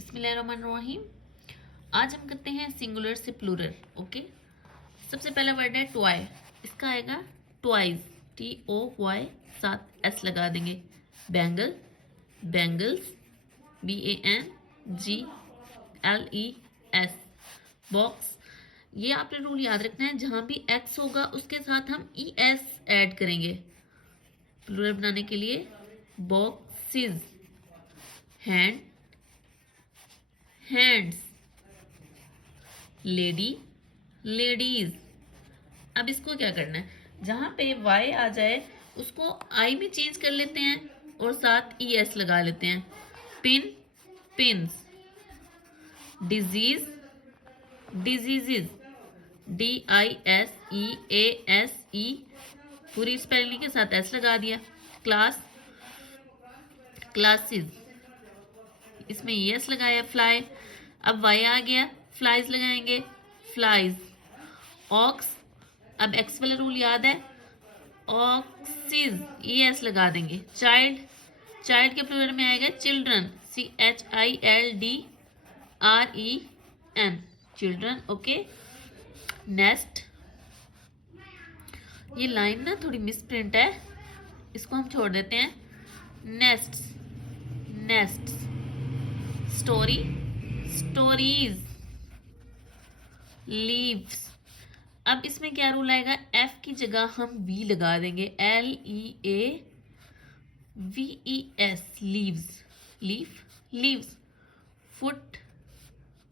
बिस्मिल्लाहिर्रहमानिर्रहीम। आज हम करते हैं सिंगुलर से प्लूरल। ओके, सबसे पहला वर्ड है टॉय। इसका आएगा टॉयज, TOY, साथ S लगा देंगे। Bangle, bangles, BANGLES। बॉक्स, ये आपने रूल याद रखना है, जहां भी X होगा उसके साथ हम ES ऐड करेंगे प्लूरल बनाने के लिए। Boxes, hand, hands, lady, ladies. अब इसको क्या करना है, जहां पे Y आ जाए उसको I में चेंज कर लेते हैं और साथ ES लगा लेते हैं। Pin, pins, disease, diseases, DISEASE, पूरी स्पेलिंग के साथ S लगा दिया। क्लास, क्लासेस, इसमें ES लगाया। फ्लाई, अब Y आ गया, फ्लाइज लगाएंगे, फ्लाइज। ऑक्स, अब एक्स वाला रूल याद है, ऑक्सीज, ES लगा देंगे। चाइल्ड, चाइल्ड के प्लूरल में आएगा children, CHILDREN, children. Okay, nest, ये लाइन ना थोड़ी मिसप्रिंट है, इसको हम छोड़ देते हैं। Nest, nest. Story, stories, leaves. अब इसमें क्या रूल आएगा, F की जगह हम V लगा देंगे, LEAVES, leaves, leaf, leaves. Foot,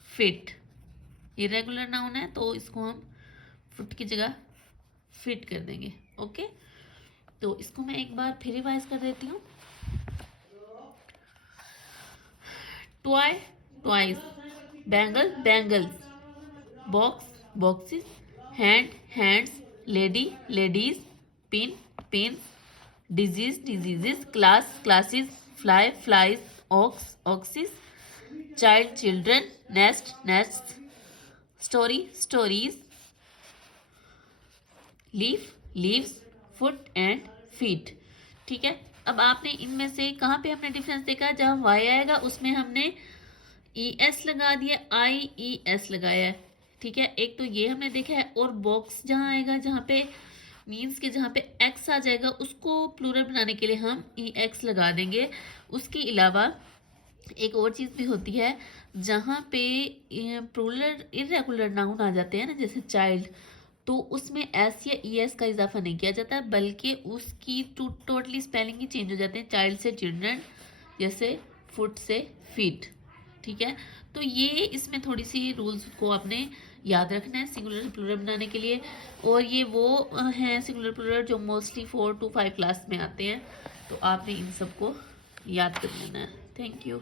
fit, irregular noun है तो इसको हम फुट की जगह फिट कर देंगे। ओके, तो इसको मैं एक बार फिर रिवाइज कर देती हूँ। Toy, toys, bangle, bangles, box, boxes, hand, hands, lady, ladies, pin, pins, disease, diseases, class, classes, fly, flies, ox, oxen, child, children, nest, nest, story, stories, leaf, leaves, foot and feet. ठीक है, अब आपने इनमें से कहाँ पे हमने difference देखा, जहाँ Y आएगा उसमें हमने ES लगा दिया, IES लगाया है। ठीक है, एक तो ये हमने देखा है, और बॉक्स जहाँ आएगा, जहाँ पे मीन्स के जहाँ पे X आ जाएगा उसको प्लूरल बनाने के लिए हम EX लगा देंगे। उसके अलावा एक और चीज़ भी होती है, जहाँ पे प्लूरल इरेगुलर नाउन आ जाते हैं ना, जैसे चाइल्ड, तो उसमें S या ES का इजाफा नहीं किया जाता, बल्कि उसकी टोटली स्पेलिंग ही चेंज हो जाते हैं। चाइल्ड से चिल्ड्रन, जैसे फुट से फीट। ठीक है, तो ये इसमें थोड़ी सी रूल्स को आपने याद रखना है सिंगुलर से प्लूरल बनाने के लिए। और ये वो हैं सिंगुलर प्लूरल जो मोस्टली 4 to 5 क्लास में आते हैं, तो आपने इन सबको याद कर लेना है। Thank you.